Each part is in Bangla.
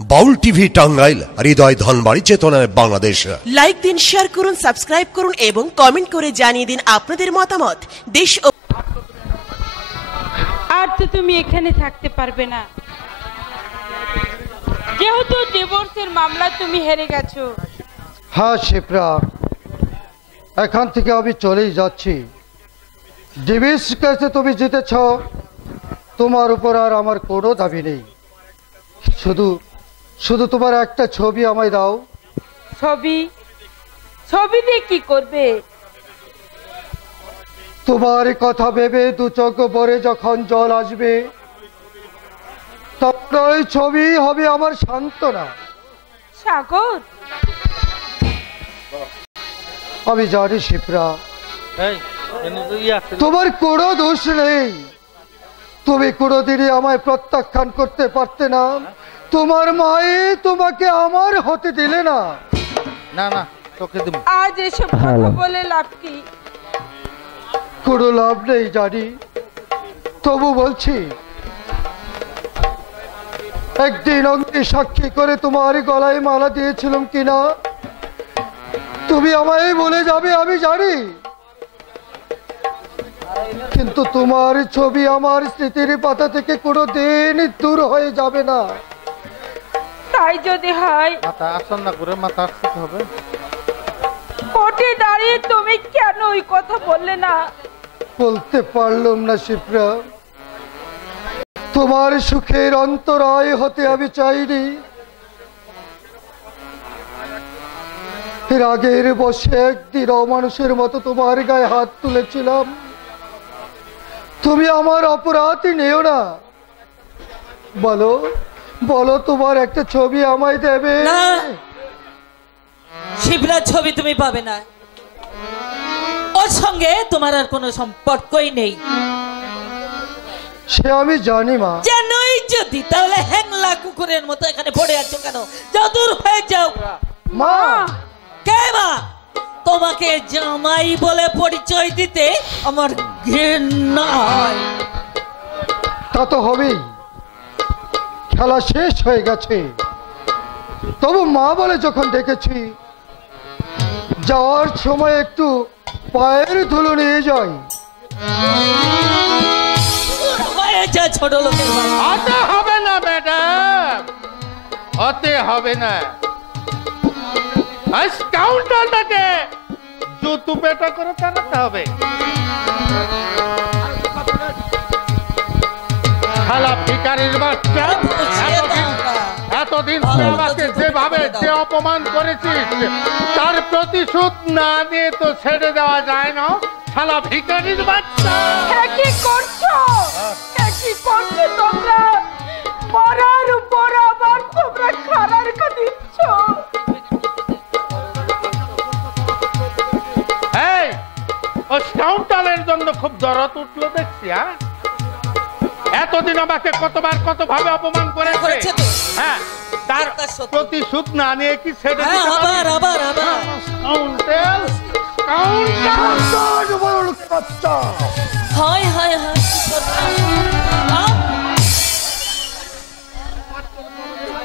বাউল টিভি টাঙ্গাইল, হৃদয় ধনবাড়ি, চেতনায় বাংলাদেশ। লাইক দিন, শেয়ার করুন, সাবস্ক্রাইব করুন এবং কমেন্ট করে জানিয়ে দিন আপনাদের মতামত। দেশ আর তো তুমি এখানে থাকতে পারবে না, যেহেতু ডিভোর্সের মামলা তুমি হেরে গেছো। হ্যাঁ শিপ্রা, এখান থেকে আমি চলেই যাচ্ছি। ডিভোর্স কেসে তুমি জিতেছ, তোমার উপর আর আমার কোনো দাবি নেই। শুধু তোমার একটা ছবি আমায় দাও। ছবি দিয়ে কি করবে? তোমার কথা ভেবে দু চোখ ভরে যখন জল আসবে, তখন ওই ছবি হবে আমার সান্ত্বনা। সাগর, আমি জানি শিপ্রা, তোমার কোনো দোষ নেই। তুমি কোনোদিনই আমায় প্রত্যাখ্যান করতে পারতে না। তোমার মায়ে তোমাকে আমার হতে দিলে না। না না, তোকে দেব। আজ এসব কথা বলে লাভ কি? কোনো লাভ নেই জানি, তবু বলছি, একদিন অগ্নি সাক্ষী করে তোমার গলায় মালা দিয়েছিলাম কিনা তুমি আমায় বলে যাবে আমি জানি, কিন্তু তোমার ছবি আমার স্মৃতির পাতা থেকে কোনোদিন দূর হয়ে যাবে না। তাই যদি হয়, মাথা আসন না করে মাথা আসতে হবে। কোর্টে দাঁড়িয়ে তুমি কেন ওই কথা বললে না? বলতে পারলাম না শিপ্রা, তোমার সুখের অন্তরায় হতে আমি চাইনি। এর আগের বসে একদিন অমানুষের মতো তোমার গায়ে হাত তুলেছিলাম। তুমি আমার অপরাধ নেও না। বলো বলো, তোমার একটা ছবি আমায় দেবে? না, শিবরার ছবি তুমি পাবে না। ওর সঙ্গে তোমার আর কোনো সম্পর্কই নেই। সে আমি জানি মা। জানোই যদি, তাহলে হ্যাংলা কুকুরের মতো এখানে পড়ে আছো কেন? যাও, দূর হয়ে যাও। মা, কে মা? তোমাকে জামাই বলে পরিচয় দিতে আমার ঘৃণা হয়। তা তো হবেই, খেলা শেষ হয়ে গেছে। তবু মা বলে যখন ডেকেছি, যাওয়ার সময় একটু পায়ের ধুলো নিয়ে যাই। ছোট লোকের হতে হবে না ম্যাডাম, হতে হবে না। কাউন্টারটাকে জুতু পেটা করে টানাতে হবে। শালা ভিখারির বাচ্চা, এতদিন আমাকে যেভাবে যে অপমান করেছিস, তার প্রতিশোধ না নিয়ে তো ছেড়ে দেওয়া যায় না। শালা ভিখারির বাচ্চা, কি করছো? কি করছো তোমরা? পরার উপর আবার তোমরা খারাপ রেখা দিচ্ছ। এই ও কাউন্টারের জন্য খুব দরদ উঠলো দেখছি। হ্যাঁ, এতদিন আমাকে কতভাবে অপমান করেছে। হ্যাঁ, তার প্রতিশোধ না নিয়ে কি ছেড়ে দিতে পারি? আবার কাউন্টার বাচ্চা, হায় হায় হায়,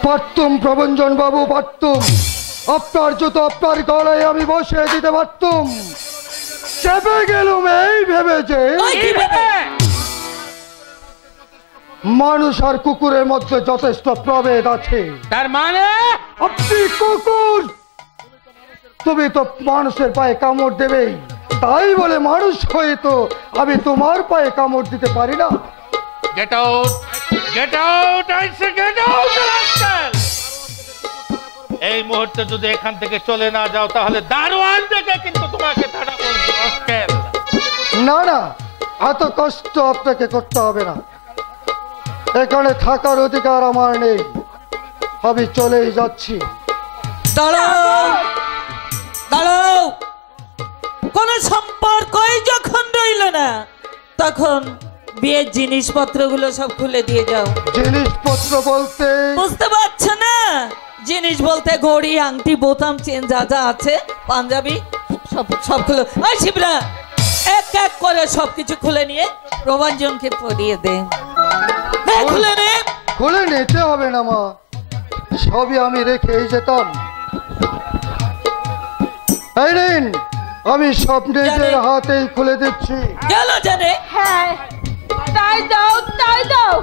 পারতুম প্রভঞ্জন বাবু, পারতুম। আপনার জুতো আপনার গলায় আমি বসিয়ে দিতে পারতুম। চেপে গেলুম এই ভেবে যে মানুষ আর কুকুরের মধ্যে যথেষ্ট প্রভেদ আছে। তার মানে আপনি কুকুর, তুমি তো মানুষের পায়ে কামড় দেবেই। তাই বলে মানুষ হয়ে তো আমি তোমার পায়ে কামড় দিতে পারি না। Get out, get out, I say get out rascal. এই মুহূর্তে যদি এখান থেকে চলে না যাও, তাহলে দারোয়ান থেকে কিন্তু তোমাকে তাড়া করব রাস্কেল। না না, এত কষ্ট আপনাকে করতে হবে না। এখানে থাকার অধিকার আমার নেই, আমি চলেই যাচ্ছি। দাঁড়াও দাঁড়াও, কোন সম্পর্কই যখন রইল না, তখন বিয়ের জিনিসপত্রগুলো সব খুলে দিয়ে যাও। জিনিসপত্র বলতে? বুঝতে পারছো না? জিনিস বলতে ঘড়ি, আংটি, বোতাম, চেন, যা যা আছে, পাঞ্জাবি, সব খুলে। ওই শিবরা, এক এক করে সবকিছু খুলে নিয়ে প্রভাঞ্জনকে পরিয়ে দে। খুলে নে। খুলে নিতে হবে না মা, সবই আমি রেখেই যেতাম। এই নিন, আমি সব নিজের হাতেই খুলে দিচ্ছি। গেল জানে। হ্যাঁ, তাই দাও, তাই দাও।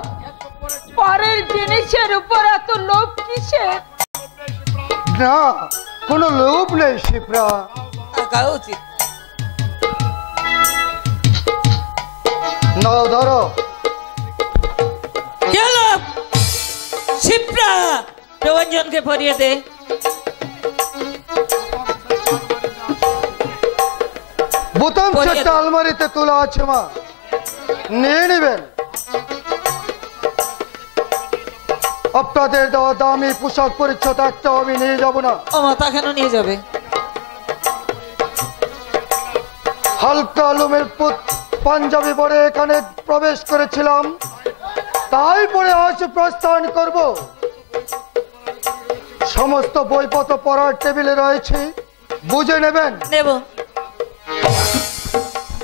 পরের জিনিসের উপর এত লোভ কিসের? না, কোনো লোভ নেই শিপ্রা। থাকা উচিত। নাও ধরো। গেল শিপ্রা, প্রবঞ্জনকে পরিয়ে দে। বোতাম সেটটা আলমারিতে তোলা আছে মা, নিয়ে নেবেন। আপনাদের দেওয়া দামি পোশাক পরিচ্ছদ একটা আমি নিয়ে যাব না। ও মাথা কেন নিয়ে যাবে? হালকা লুমের পাঞ্জাবি পরে এখানে প্রবেশ করেছিলাম, তাই পরে আজ প্রস্থান করব। সমস্ত বইপত্র পড়ার টেবিলে রয়েছে, বুঝে নেবেন। নেব।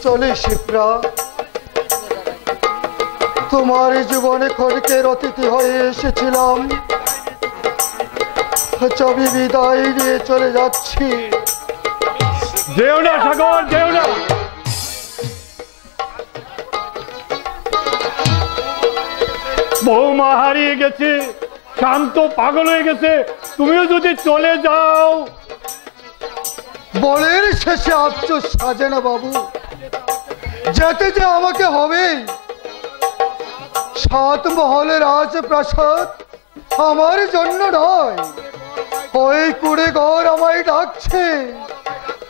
চলি শিপ্রা, তোমার জীবনে ক্ষণিকের অতিথি হয়ে এসেছিলাম, ছবি বিদায় নিয়ে চলে যাচ্ছি। যেও না সাগর, যেও না। বৌমা হারিয়ে গেছে, শান্ত পাগল হয়ে গেছে, তুমিও যদি চলে যাও। বলের শেষে আফসোস সাজে না বাবু, যেতে যে আমাকে হবেই। 7 মহলের রাজপ্রাসাদ আমার জন্য নয়, ওই কুড়ে ঘর আমায় ডাকছে,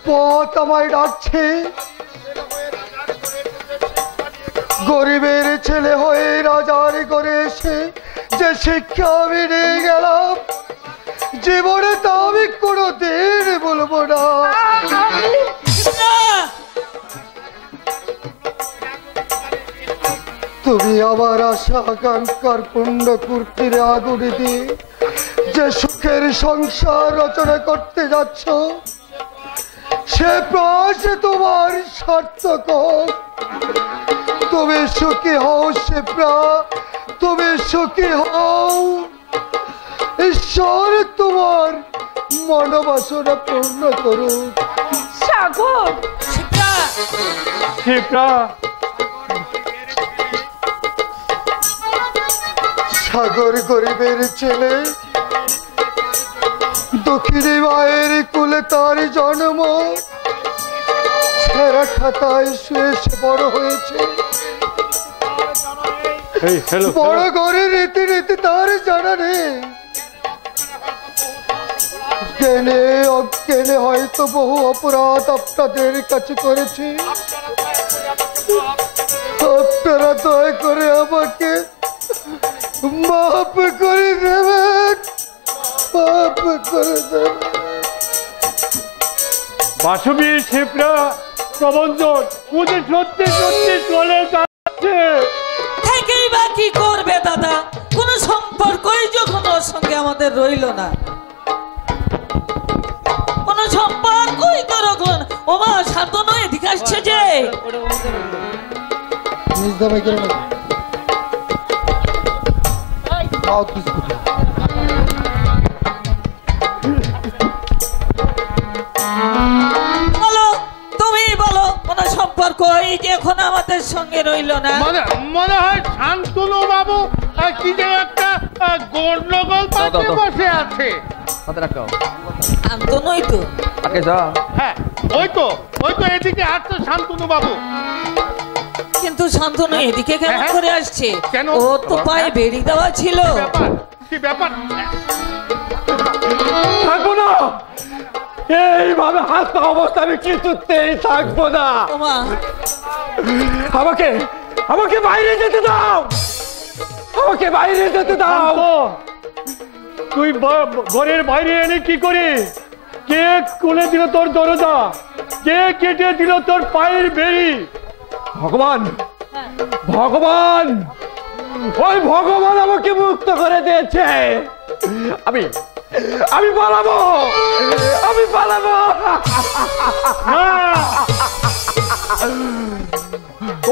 পথ আমায় ডাকছে। গরিবের ছেলে হয়ে রাজার ঘরে এসে যে শিক্ষা আমি নিয়ে গেলাম, জীবনে তা আমি কোনোদিন বলবো না। তুমি আবার আশা আকাঙ্ক্ষার পূর্ণ কুর্তিরে আগুনে দিয়ে যে সুখের সংসার রচনা করতে যাচ্ছ, সে প্রয়াস তোমার সার্থক। তুমি সুখী হও শিপ্রা, তুমি সুখী হও। ঈশ্বর তোমার মনোবাসনা পূর্ণ করুক। সাগর, শিপ্রা, শিপ্রা, সাগর গরিবের ছেলে, দক্ষিণী মায়ের কুলে তার জন্ম, ছেঁড়া খাতায় শুয়ে বড় হয়েছে। বড় ঘরে রীতি রীতি তার জানা নেই। জ্ঞানে অজ্ঞানে হয়তো বহু অপরাধ আপনাদের কাছে করেছি। আপনারা দয়া করে আমাকে মাফ করে দেবেন, মাফ করে দেবেন। বাসবী, শিপ্রা, প্রবঞ্জন ওদের সত্যি সত্যি চলে যাচ্ছে। থেকেই বা কি করবে দাদা? কোনো সম্পর্কই যখন ওর সঙ্গে আমাদের রইল না, কোনো সম্পর্কই তো রইল না। ও মা, শান্ত নয়, এদিকে আসছে যে। নিজ দামে কেন না বলো, তুমি বলো, কোনো সম্পর্ক এই যে এখন আমাদের সঙ্গে রইল না। মনে হয় শান্তনু বাবু কি যে একটা গন্ডগোল পাতে বসে আছে। শান্তনুই তো। হ্যাঁ, ওই তো এদিকে আসছে শান্তনু বাবু। কিন্তু শান্তনু এদিকে কেমন হ্যাঁ, করে আসছে? কেন? ও তো পায়ে বেড়ি দেওয়া ছিল। কি ব্যাপার? থাকবো না, এইভাবে হাত পা অবস্থা আমি কিছুতেই থাকবো না। ওমা, আমাকে আমাকে বাইরে যেতে দাও, আমাকে বাইরে যেতে দাও। তুই ঘরের বাইরে এনে কি করে? কে খুলে দিল তোর দরজা? কে কেটে দিল তোর পায়ের বেড়ি? ভগবান, ভগবান, ওই ভগবান আমাকে মুক্ত করে দিয়েছে। আমি পালাবো, আমি পালাবো।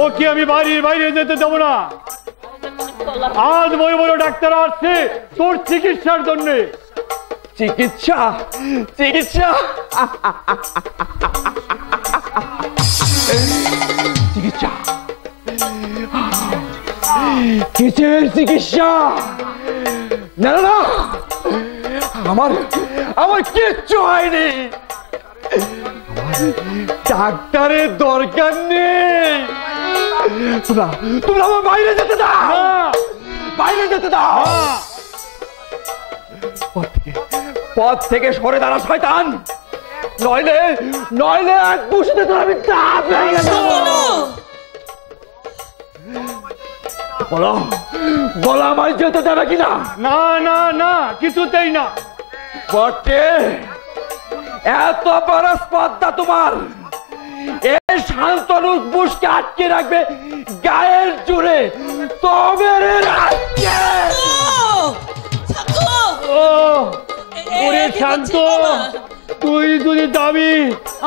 ওকে আমি বাড়ির বাইরে যেতে দেবো না। আজ বড় বড় ডাক্তার আসছে তোর চিকিৎসার জন্য। চিকিৎসা চিকিৎসা চিকিৎসা কিসের চিকিৎসা? না না আমার আমার কিচ্ছু হয়নি, ডাক্তারের দরকার নেই। তোমরা তোমরা আমার বাইরে যেতে দাও, বাইরে যেতে দাও। পথ থেকে সরে দাঁড়া শয়তান, নইলে নইলে এক বসিতে তোর আমি চাপ হয়ে গেল। বলো বলো আমায় যেতে দেবে কিনা? না না না কিছুতেই না। বটে এত বড় স্পর্ধা তোমার, এই শান্তনু বুসকে আটকে রাখবে গায়ের জোরে, তবে রে রাখছে। ওরে শান্ত, তুই যদি দাবি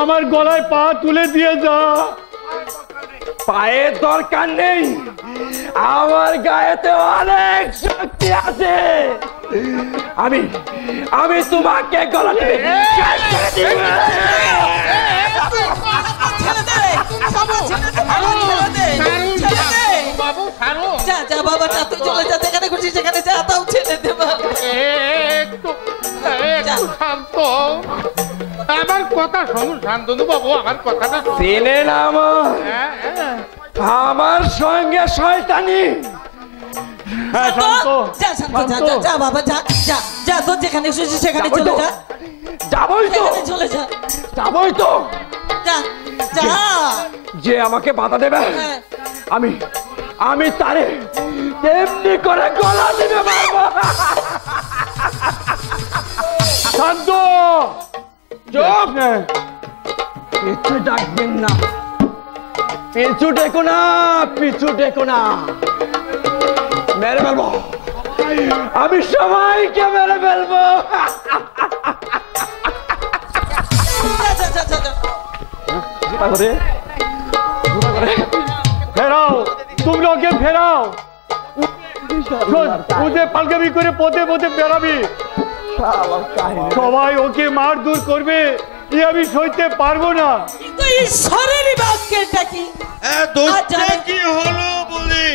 আমার গলায় পা তুলে দিয়ে যা। পায়ের দরকার নেই, আমার গায়েতে অনেক শক্তি আছে। আমি আমি তোমাকে গলা টিপে আমার কথা শুনুন শান্তনু বাবু, আমার কথাটা চেনে না আমার সঙ্গে শয়তানি। যে আমাকে বাধা দেবে আমি আমি তারে তেমনি করে গলা দিবে মারবো। শান্ত চুপ, পিছু ডাকবেন না, পিছু ডেকো না, পিছু ডেকো না। মেরে ফেলবো, আমি সবাইকে মেরে ফেলবো। ফেরাও, তুমি ওকে ফেরাও। ওকে পালগামি করে পথে পথে বেড়াবি, সবাই ওকে মার দূর করবে, কি আমি সইতে পারবো না। ঈশ্বরেরই বাক্যটা কি কি হলো বলি?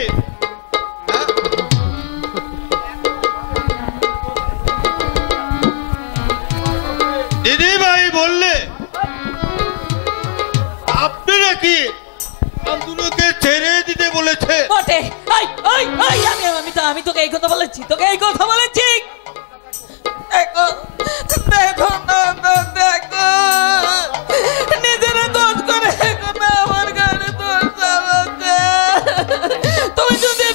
দিদি ভাই বললে আপনি নাকি শান্তনুকে ছেড়ে দিতে বলেছে? বটে, আমি তোকে এই কথা বলেছি, তোকে এই কথা বলেছি। দেখো দেখো দেখো, নিজেরা দোষ করে আমার গাড়ি দোষ চালাচ্ছে। তুমি যদি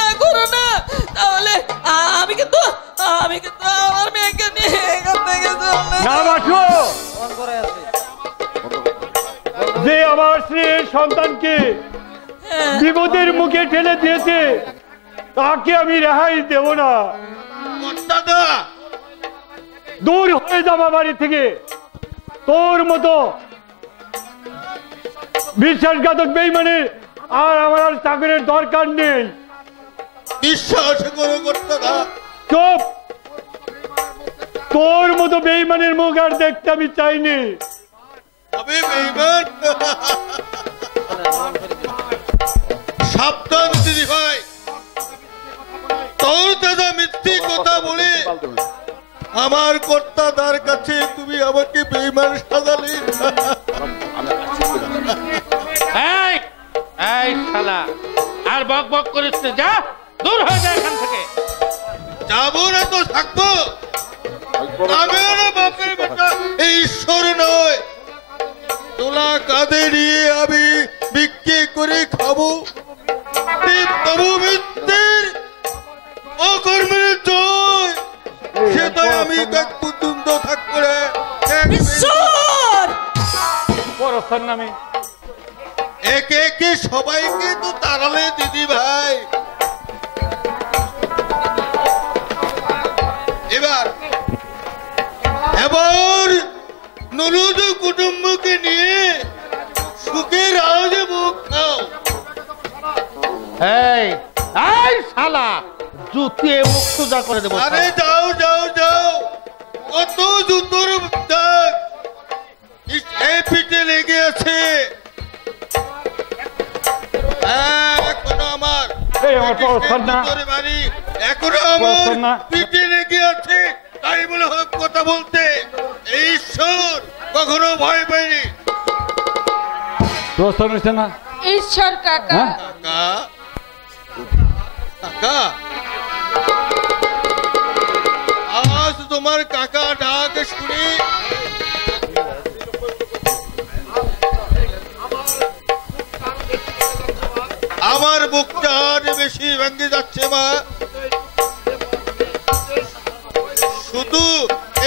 না করো না তাহলে আমি কিন্তু আমার মেয়েকে নিয়ে এখান থেকে যে আমার স্ত্রীর সন্তানকে বিপদের মুখে ঠেলে দিয়েছে তাকে আমি রেহাই দেব না। দূর হয়ে যাবো বাড়ি থেকে, তোর মতো বিশ্বাসঘাতক বেঈমানের আর আমার চাকরির দরকার নেই। বিশ্বাস করো কর্তাদা। চুপ, তোর মতো বেঈমানের মুখ আর দেখতে আমি চাইনি। আমি বেঈমান? সাবধান দিদি ভাই, তোর দাদা মিথ্যে কথা বলে আমার কর্তাদার কাছে তুমি আমাকে বেঈমান সাজালে। এই শালা আর বক বক করিস না, যা দূর হয়ে যা এখান থেকে। যাবো না তো থাকবো, আমিও না বাপের বেটা, এই ঈশ্বর নয়। তোলা কাঁধে নিয়ে আমি বিক্রি করে খাবো, তবু মিথ্যের অকর্মের জয়, সেটাই আমি এক পর্যন্ত থাকবো রে। নামে একে একে সবাইকে তো তাড়ালে দিদি ভাই। এবার ননদ কুটুম্বকে নিয়ে সুখের আওয়াজে মুখ খাও। এই এই শালা জুতিয়ে মুখ সোজা করে দেবো। আরে যাও যাও যাও, কত জুতোর দাগ এই পিঠে লেগে আছে। এখনো আমার বাড়ি, এখনো আমার পিঠে লেগে আছে, তাই বলে হোক কথা বলতে। ঈশ্বর কখনো ভয় পাইনি। ঈশ্বর কাকা, কাকা কাকা, আজ তোমার কাকা ডাক শুনে আমার বুকটা আর বেশি ভেঙে যাচ্ছে মা। শুধু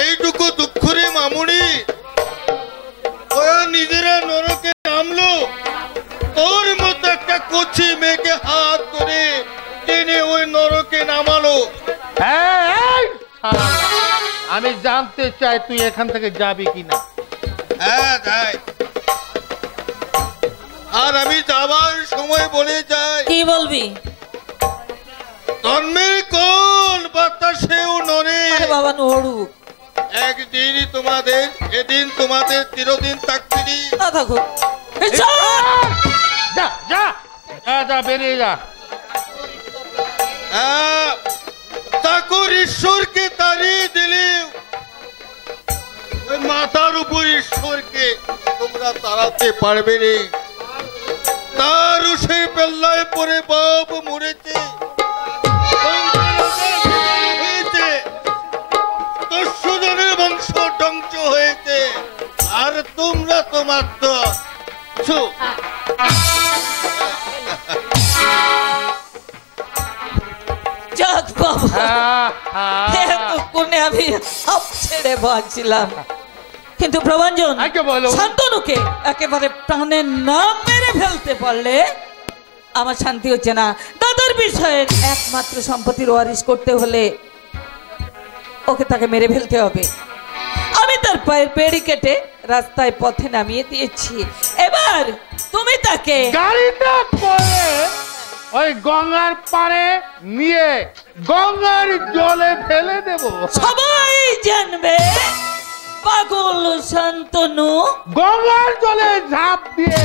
এইটুকু দুঃখ রে মামুনি, ওরা নিজেরা নরকে নামলো, ওর মতো একটা কচি মেয়েকে হাত ধরে টেনে ওই নরকে নামালো। আমি জানতে চাই তুই এখান থেকে যাবি কিনা। হ্যাঁ তাই, আর আমি যাবার সময় বলে যাই। কি বলবি? জন্মের কোন বাতাসেও নড়ে, বাবা নড়ুক, একদিনই তোমাদের, এদিন তোমাদের চিরদিন থাকবি না থাকুক। যা যা যা, বেরিয়ে যা। চাকর ঈশ্বরকে তাড়িয়ে দিলে ওই মাথার উপর ঈশ্বরকে তোমরা তাড়াতে পারবে রে। তার উষের পেল্লায় পরে বাপ মরেছে, হয়েছে, দস্যুদের বংশ ধ্বংস হয়েছে, আর তোমরা তো মাত্র যাক বাবা, এতক্ষণে আমি সব ছেড়ে ভাগছিলাম, কিন্তু প্রভঞ্জন শান্তনুকে একেবারে প্রাণের নাম মেরে ফেলতে পারলে আমার শান্তি হচ্ছে না। দাদার বিষয়ের একমাত্র সম্পত্তির ওয়ারিশ করতে হলে ওকে তাকে মেরে ফেলতে হবে। আমি তার পায়ের বেড়ি কেটে রাস্তায় পথে নামিয়ে দিয়েছি, এবার তুমি তাকে গাড়িটা করে ওই গঙ্গার পারে নিয়ে গঙ্গার জলে ফেলে দেব। সবাই জানবে পাগল শান্তনু গঙ্গার জলে ঝাঁপ দিয়ে।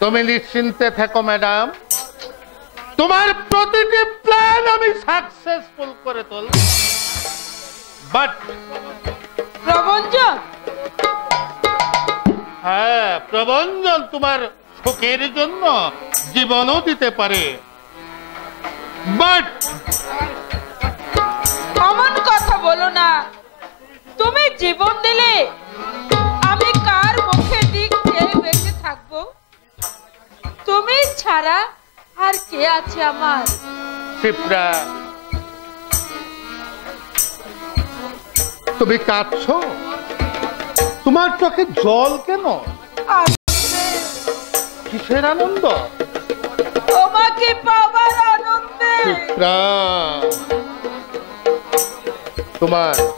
তুমি নিশ্চিন্তে থেকো ম্যাডাম, তোমার প্রতিটি প্ল্যান আমি সাকসেসফুল করে তুলব। বাট প্রভঞ্জন, হ্যাঁ, প্রভঞ্জন তোমার সুখের জন্য জীবনও দিতে পারে, বাট অমন কথা বলো না। তুমি জীবন দিলে আমি কার মুখের দিক চেয়ে বেঁচে থাকবো? তুমি ছাড়া আর কে আছে আমার? শিপ্রা, তুমি কাঁদছো? তোমার চোখে জল কেন? কিসের আনন্দ? তোমাকে পাওয়ার আনন্দে। শিপ্রা,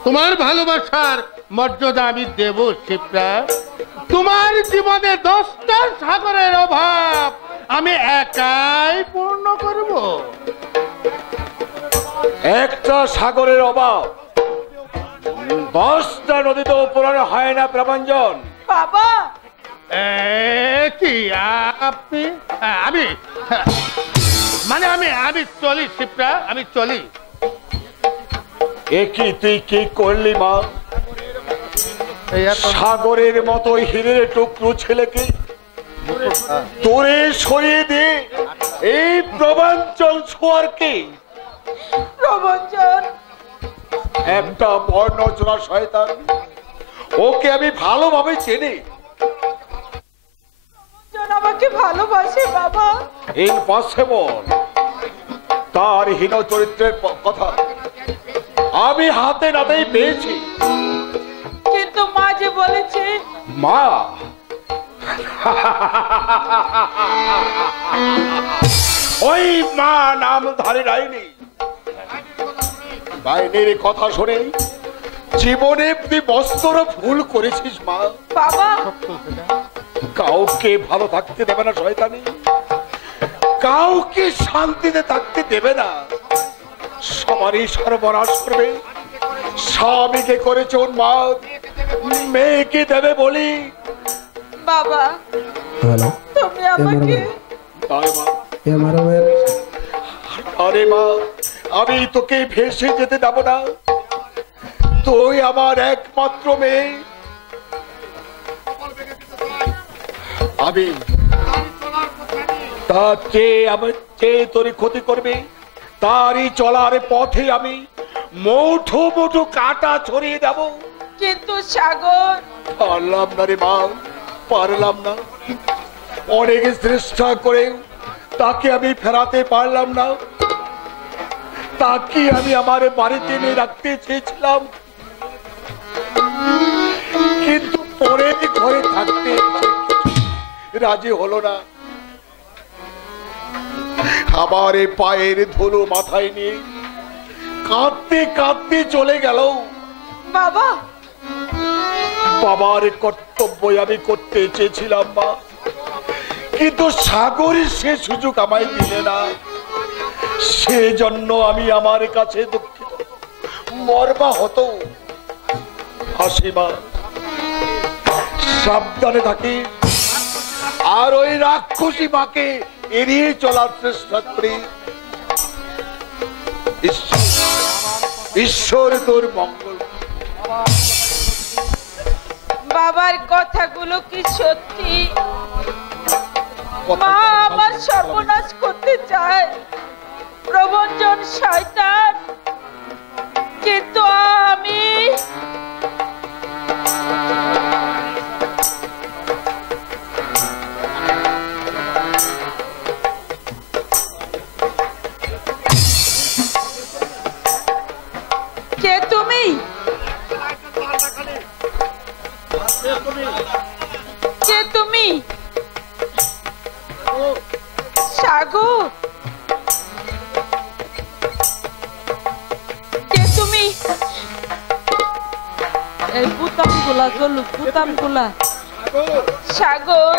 তোমার ভালোবাসার মর্যাদা আমি দেব শিপ্রা। তোমার জীবনে 10টা সাগরের অভাব আমি একাই পূর্ণ করব। একটা সাগরের অভাব 10টা নদীতেও পূরণ হয় না প্রভঞ্জন। বাবা, কি আপনি? আমি চলি শিপ্রা, আমি চলি। একই তুই কি করলি মা? সাগরের মতো হীরের টুকরো ছেলেকে তোরে সরিয়ে দিয়ে এই প্রবঞ্চল ছোয়ারকে, প্রভঞ্জন একটা বর্ণচোরা শয়তান, ওকে আমি ভালোভাবে চিনি। আমাকে ভালোবাসে বাবা। ইম্পসিবল। তার হীন চরিত্রের কথা আমি হাতে নাতেই পেয়েছি, কিন্তু মা যে বলেছে। মা? ওই মা নাম ধারে রাইনি। বাইনের কথা শুনে জীবনে তুই বস্তর ভুল করেছিস মা। বাবা কাউকে ভালো থাকতে দেবে না শয়তানি, কাউকে শান্তিতে থাকতে দেবে না, সবারই সর্বনাশ করবে। স্বামীকে করেছে উন্মাদ, মেয়েকে দেবে বলি। বাবা তুমি আমাকে আরে মা, আমি তোকে ভেসে যেতে দেব না, তুই আমার একমাত্র মেয়ে। আমি তার চেয়ে তোর ক্ষতি করবে, তারই চলার পথে আমি মুঠো মুঠো কাটা ছড়িয়ে দেব। কিন্তু সাগর, পারলাম না রে মা, পারলাম না। অনেক চেষ্টা করে তাকে আমি ফেরাতে পারলাম না। তাকে আমি আমার বাড়িতে এনে রাখতে চেয়েছিলাম, কিন্তু পরে ঘরে থাকতে রাজি হলো না। আমার পায়ের ধুলো মাথায় নিয়ে কাঁদতে কাঁদতে চলে গেল। বাবা বাবার কর্তব্য আমি করতে চেয়েছিলাম মা, কিন্তু সাগরের সে সুযোগ আমায় দিলে না। সেজন্য আমি আমার কাছে দুঃখিত, মরবা হতো। হাসি মা, সাবধানে থাকি, আর ওই রাক্ষসী মাকে এড়িয়ে চলার চেষ্টা করি। ঈশ্বর তোর মঙ্গল। বাবার কথাগুলো কি সত্যি? মা আমার সর্বনাশ করতে চায়, প্রবঞ্চন শয়তান, কিন্তু আমি কে? তুমি কে? তুমি সাগর? কে তুমি? এই বুতাম গুলা চলুক, বুতাম গুলা। সাগর,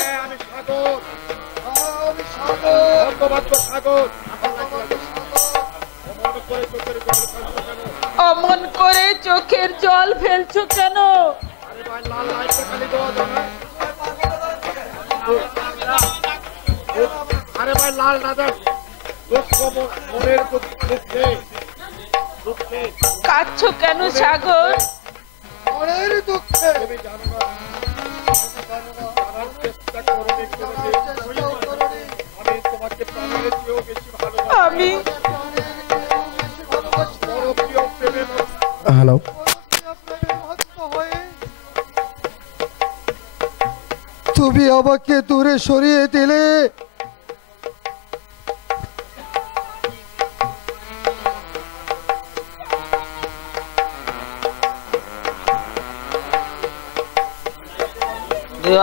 অমন করে চোখের জল ফেলছো কেন? আরে ভাই লাল দাদা, কাঁদছো কেন সাগর? মনের দুঃখে আমি হ্যালো, তুমি আমাকে দূরে সরিয়ে দিলে।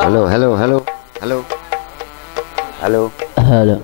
Hello hello hello hello hello hello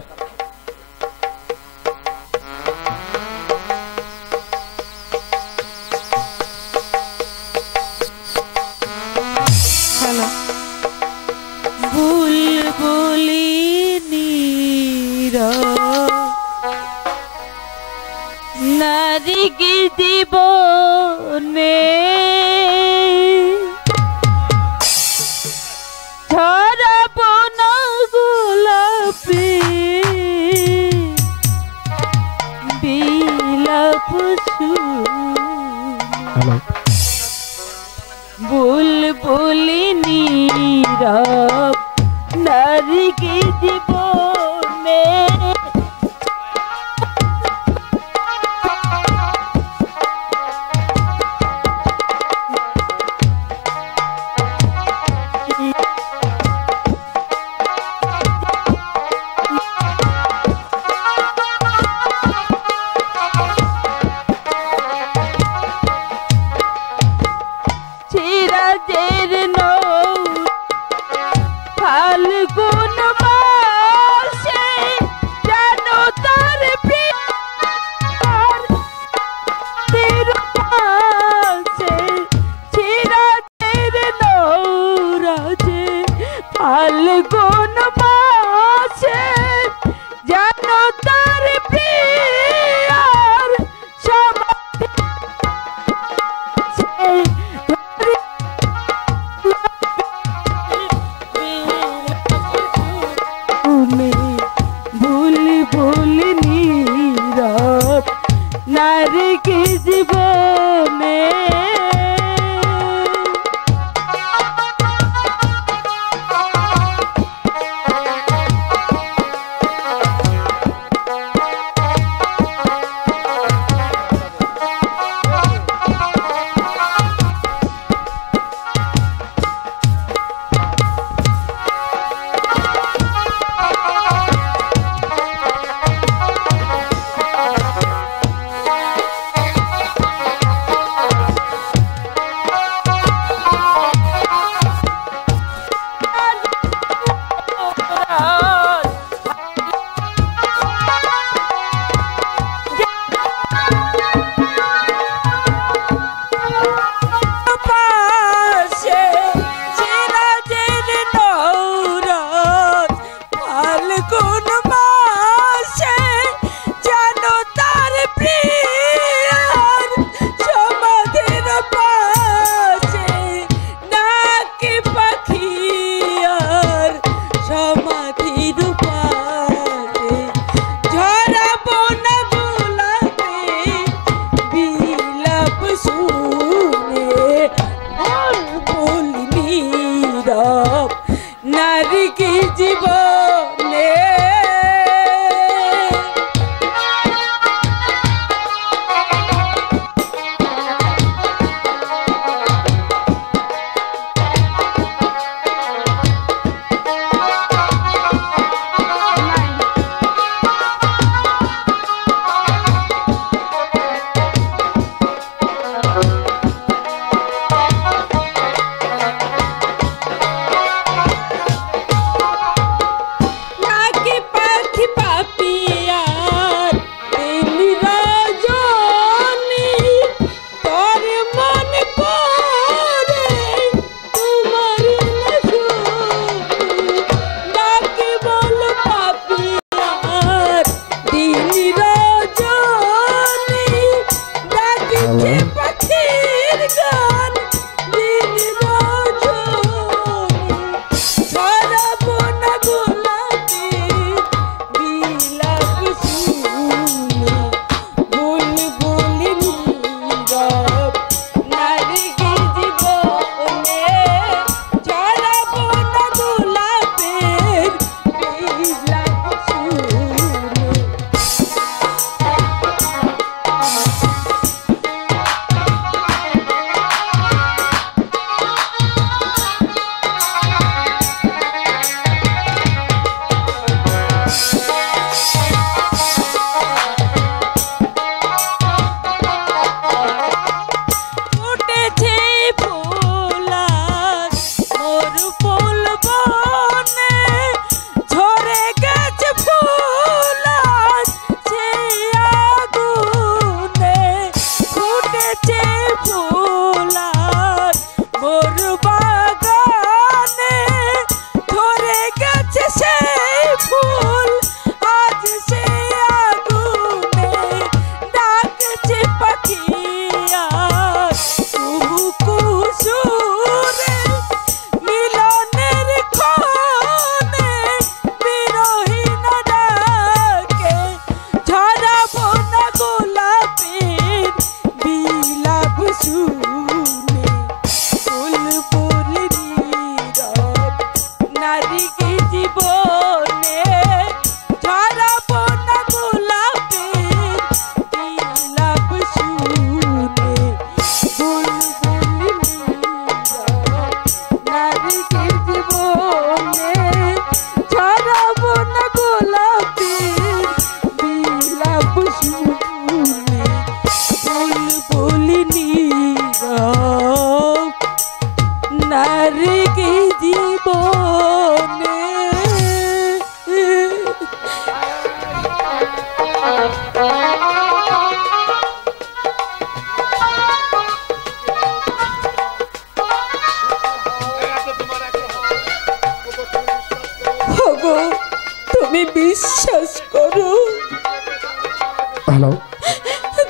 hello,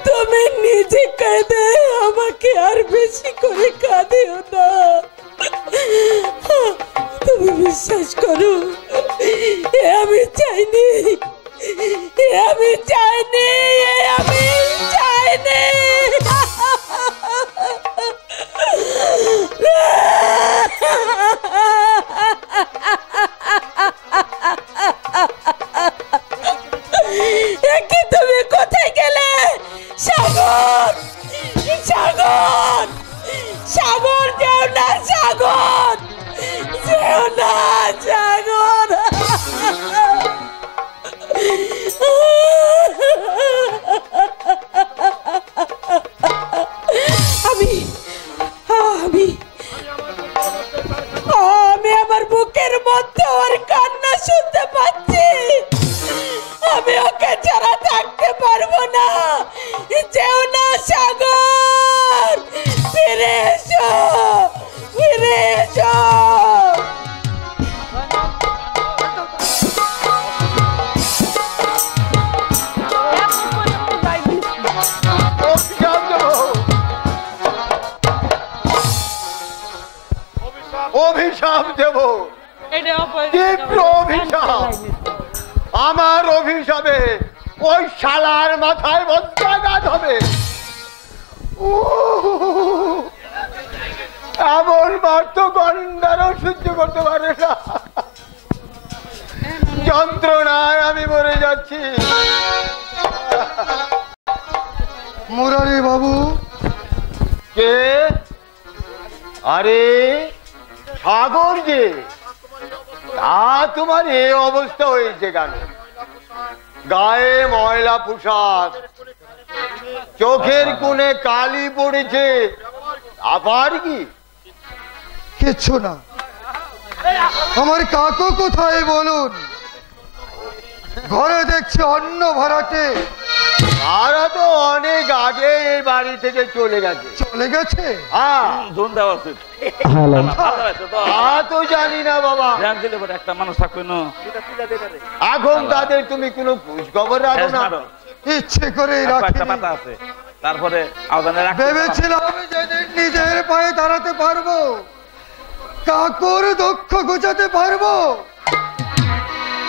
তুমি নিজে কাঁদে আমাকে আর বেশি করে কাঁদিও না। তুমি বিশ্বাস করো, আমি চাইনি, আমি চাইনি, আমি চাইনি। তুমি কোথায় গেলে? সাগর, সাগর, সাগর, যেও না সাগর, যেও না সাগর। আমি আমি আমি আমার বুকের মধ্যে ওর কান্না শুনতে পাচ্ছি। আমি ওকে ছাড়া থাকতে পারবো না। যেও না সাগর, ফিরে এসো, ফিরে এসো। অভিশাপ দেব, তীব্র অভিশাপ। আমার অভিশাপে ওই শালার মাথায় বজ্রাঘাত হবে। এমন মাত্র গন্ডারও সহ্য করতে পারে না। যন্ত্রণায় আমি মরে যাচ্ছি। মুরারি বাবু কে? আরে সাগর যে, তা তোমার এই অবস্থা হয়েছে কেন? গায়ে ময়লা পোশাক, চোখের কোণে কালি পড়েছে, আবার কি? কিচ্ছু না। আমার কাকু কোথায় বলুন? ঘরে দেখছি অন্ন ভরাটে। তারা তো অনেক আগে এই বাড়ি থেকে চলে গেছে। চলে গেছে? হ্যাঁ, তো জানি না বাবা। একটা মানুষ থাকবে না এখন তাদের তুমি কোনো খোঁজ খবর রাখো না? ইচ্ছে করে রাখি। তারপরে ভেবেছিলাম যেদিন নিজের পায়ে দাঁড়াতে পারবো, কাকুর দুঃখ ঘুচাতে পারবো,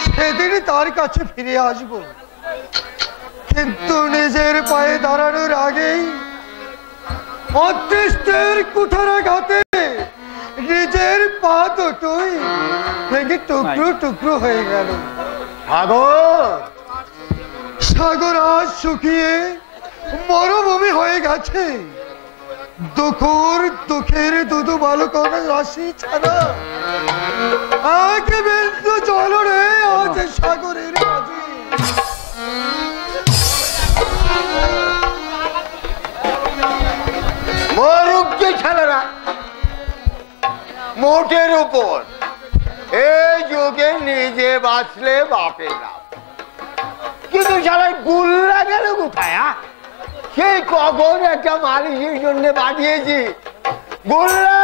সেদিনই তার কাছে ফিরে আসবো। কিন্তু নিজের পায়ে দাঁড়ানোর আগেই অদৃষ্টের কুঠারাঘাতে নিজের পা দুটোই ভেঙে টুকরো টুকরো হয়ে গেল। সাগর, সাগর আজ শুকিয়ে মরুভূমি হয়ে গেছে। দুঃখের দুধু বালুকণা রাশি ছাড়া আগে বিন্দু জল রে আজ সাগরের মাঝে। মরুকে ছাড়া মোটের উপর এই যুগে নিজে বাঁচলে বাপে না। কিন্তু সারা গুল্লা গেল কোথায়? সেই কখন একটা মালিশের জন্য বাঁধিয়েছি। গুল্লা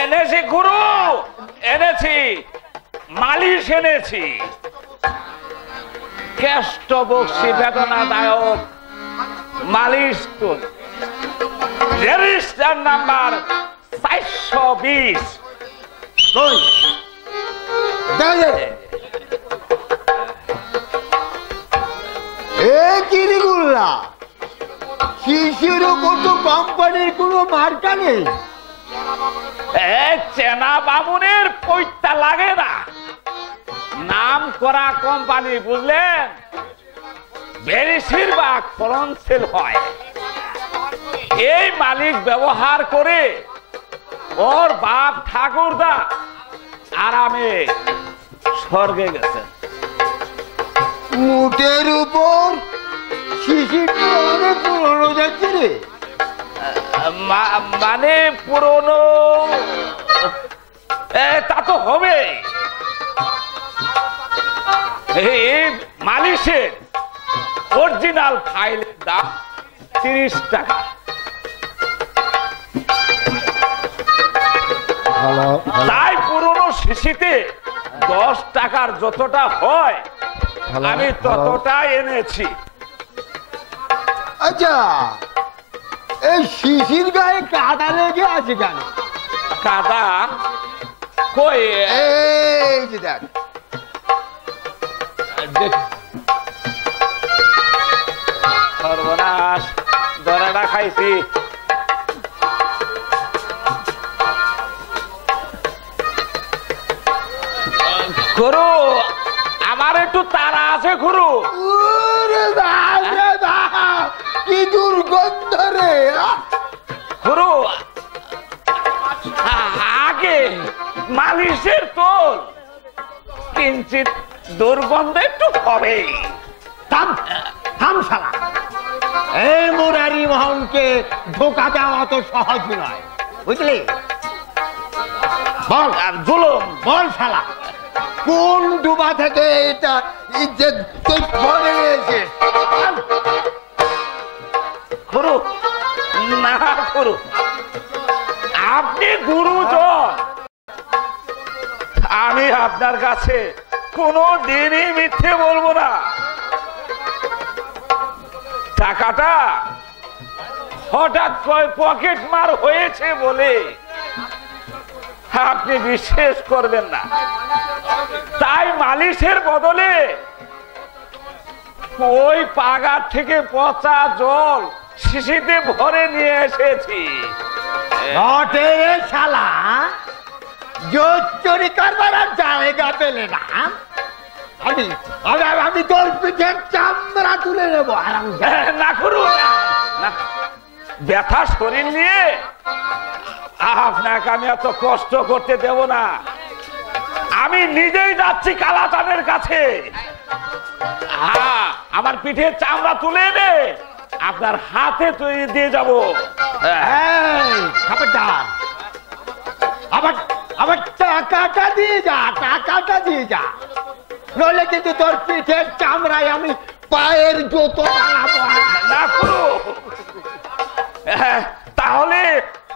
এনেছি গুরু, এনেছি মালিশ, এনেছি কেষ্ট বক্সি বেদনাদায়ক মালিশ। Register number 420। কিরিগুল্লা শিশির কত কোম্পানির কোনো মার্কা নেই। চেনা বামুনের পৈতা লাগে না, নাম করা কোম্পানি, বুঝলেন? বেশিরভাগ ফলন সেল হয়। এই মালিক ব্যবহার করে ওর বাপ ঠাকুরদা আরামে স্বর্গে গেছেন। মুটের উপর শিশিরটা অনেক পুরনো যাচ্ছে রে। মানে পুরনো তা তো হবে। এই মালিশের অরিজিনাল ফাইলের দাম 30 টাকা। তাই পুরনো শিশিতে 10 টাকার যতটা হয় আমি ততটা এনেছি। আচ্ছা, এই শিশির গায়ে কাদা লেগে আছে কেন? কাদা কই? এই যে দেখ, সর্বনাশ, ধরাটা খাইছি। গুরু, আমার একটু তাড়া আছে গুরু। কি দুর্গন্ধ রে! গুরু, আগে মালিশের তোল, কিঞ্চিত দুর্গন্ধ একটু হবে। থাম শালা, এই মুরারি মোহনকে ধোকা দেওয়া অত সহজ নয়, বুঝলি? বল জুলুম, বল শালা, কোন ডুবা থেকে এটা ইজ্জত তুই ভরে নিয়েছে? গুরু, না গুরু, আপনি গুরুজন, আমি আপনার কাছে কোনো দিনই মিথ্যে বলবো না। টাকাটা হঠাৎ পকেট মার হয়েছে বলে আপনি বিশ্বাস করবেন না, তাই মালিশের বদলে ওই পাগার থেকে পচা জল শিশিতে ভরে নিয়ে এসেছি। শালা, জোর চুরি করবার আর জায়গা পেলে না, আমি তোর পিঠের চামড়া তুলে নেবো। না করু, ব্যথা শরীর নিয়ে আপনাকে আমি এত কষ্ট করতে দেব না। আমি নিজেই যাচ্ছি কালাচাঁদের কাছে, আমার পিঠের চামড়া তুলে এনে আপনার হাতে তৈরি দিয়ে যাবো। আবার টাকাটা দিয়ে যা, টাকাটা দিয়ে যা, নইলে কিন্তু তোর পিঠের চামড়ায় আমি পায়ের জুতো বানাবো। না করু, তাহলে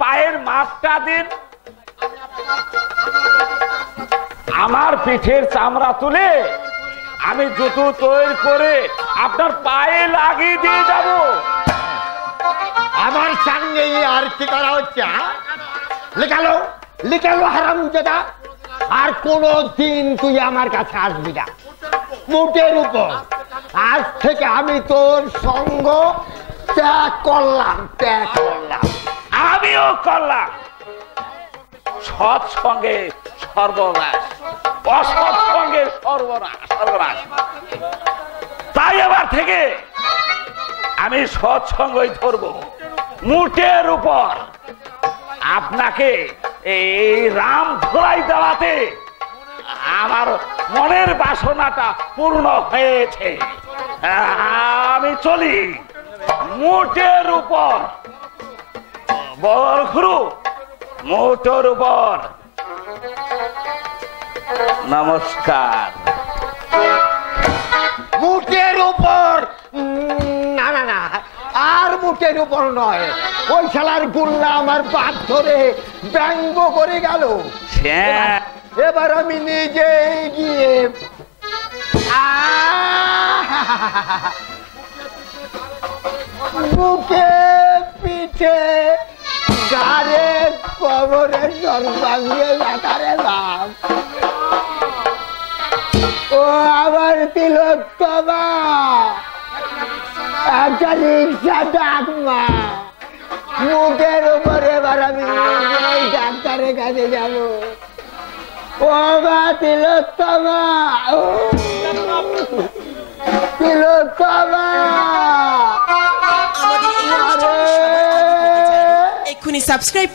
পায়ের মাপটা দিন, আমার পিঠের চামড়া তুলে আমি জুতো তৈরি করে আপনার পায়ে লাগিয়ে দিয়ে যাব। আমার সঙ্গে আর কি করা হচ্ছে? লিখালো হারামজাদা, আর কোনো দিন তুই আমার কাছে আসবি না, মুটের উপর। আজ থেকে আমি তোর সঙ্গ ত্যাগ করলাম। আমিও করলাম। সৎ সঙ্গে সর্বনাশ, অসৎ সঙ্গে সর্বনাশ। তাই এবার থেকে আমি সৎসঙ্গই ধরবো। মুটের উপর আপনাকে এই রাম ধরাই দেওয়াতে আমার মনের বাসনাটা পূর্ণ হয়েছে। আমি চলি মুটের উপর। বল গুরু, মুটের উপর। নমস্কার। মুটের উপর না, আর মুটের উপর নয়। ওই শালার গুল্লা আমার বাদ ধরে ব্যঙ্গ করে গেল। এবার আমি নিজে গিয়ে বুকে, পিঠে, গাড়ে, কবরে সর্বাঙ্গে ব্যথারে বাপ। ও আমার তিলোত্তমা, একটা রিক্সা ডাক মা। মুখের উপরে এবার আমি ডাক্তারের কাছে যাব। ও মা তিলোত্তমা, তিলোত্তমা। এক্ষুনি সাবস্ক্রাইব